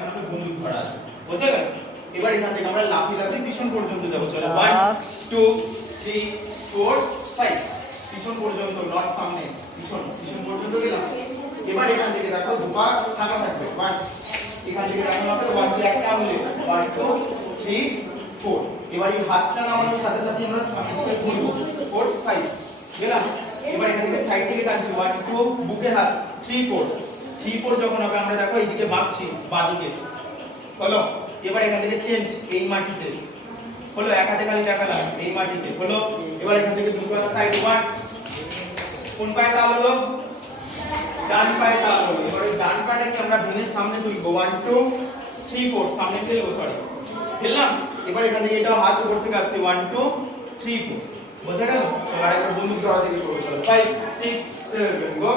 এখন আমরা বন্দুক ধরা আছে, বুঝা গেল? এবার এখান থেকে আমরা লাফি লাফি পিছন পর্যন্ত যাব। চলো 1 2 3 4 5 পিছন পর্যন্ত, নট সামনে, পিছন পর্যন্ত গেলাম। এবার এখান থেকে দেখো দুপা ফাঁকা থাকবে। 1 এখান থেকে রাখা হবে 1 দিয়ে একটা আমলে 1 2 3 4। এবার এই হাতটা নামানোর সাথে সাথে আমরা সামনে দিকে ঘুরবো 4 5 গেলাম। এবার এখান থেকে সাইড থেকে টানছি 1 2 বুকে হাত 3 4 3 4 যখন হবে আমরা দেখো এইদিকে বাঁকছি বাঁদিকে, হলো। এবার এখান থেকে চেঞ্জ এই মাটিতে, হলো। এক হাতে খালি দেখালাম এই মাটিতে, হলো। এবার এখান থেকে দুই পা সাইড 1 কোন পায়ে তাল হলো? ডান পায়ে তাল হলো। এবার এই ডান পাটাকে আমরা ভেঙে সামনে তুলবো 1 2 3 4 সামনে ফেলবো, সরি ফেললাম। এবার এখান থেকে এটাও হাত উপর থেকে আসছে 1 2 3 4, বোঝা গেল? এবার একটা বন্দুক ধরা থেকে করব। চলো 5 6 7 গো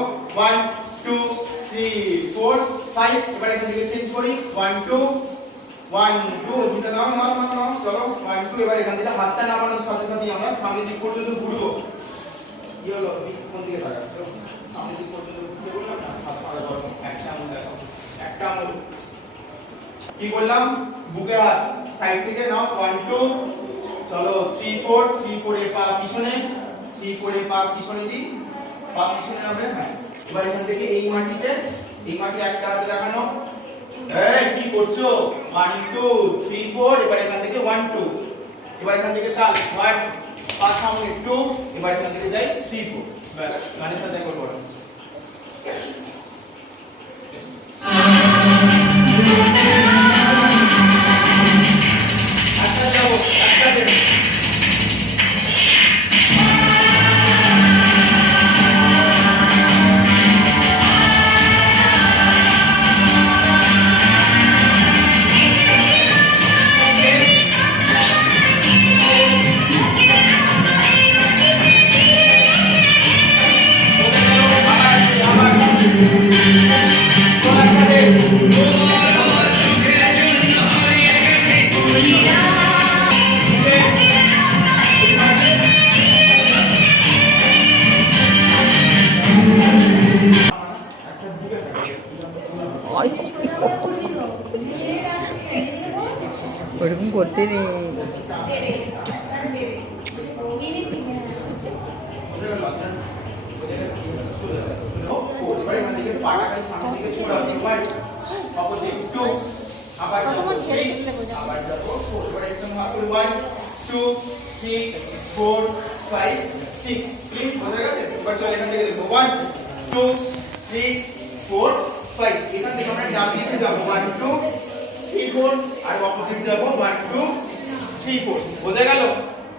1 2 3 4 5। এবার এখান থেকে চেঞ্জ করি 1 2 1 2 দুটো নাও নাও নাও নাও, চলো 1 2। এবার এখান থেকে হাতটা নামানোর সাথে সাথে আমরা সামনে দিক পর্যন্ত ঘুরবো। কি হলো? কোন দিকে তাকাচ্ছ? সামনে দিক পর্যন্ত ঘুরতে বললাম না, হাত পা ধরো, একটা আঙুল দেখো, একটা আঙুল। কি বললাম? বুকে হাত সাইড থেকে নাও 1 2, চলো 3 4 3 4 এ পা পিছনে, 3 4 এ পা পিছনে দি, পা পিছনে হবে। হ্যাঁ, এবার এখান থেকে এই মাটিতে, এই মাটি একটা হাতে দেখানো। এই কি করছো? 1 2 3 4। এবার এখান থেকে 1 2। এবার এখান থেকে চাল 1 পা সামনে 2। এবার এখান থেকে যাই 3 4। ব্যাস, গানের সাথে একবার করো। আচ্ছা যাও, আচ্ছা দেন। ওরকম করতে নেই। বোঝা গেল?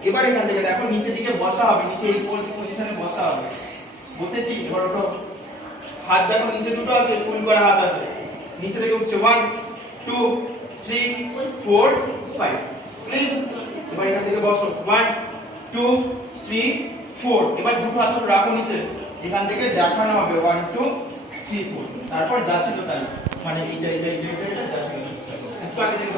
এবার এখান থেকে দেখো নিচে দিকে বসা হবে, নিচে এই পজিশনে বসা হবে। বসেছি, এবার ওঠো। হাত দেখো নিচে দুটো আছে, ফুল করা হাত আছে, নিচে থেকে উঠছে 1 2 3 4 5। এবার এখান থেকে বসো 1 2 3 4। এবার দুটো হাত রাখো নিচে, এখান থেকে দেখানো হবে 1 2 3 4। তারপর যা ছিল তাই, মানে এইটা যা ছিল একটু আগে থেকে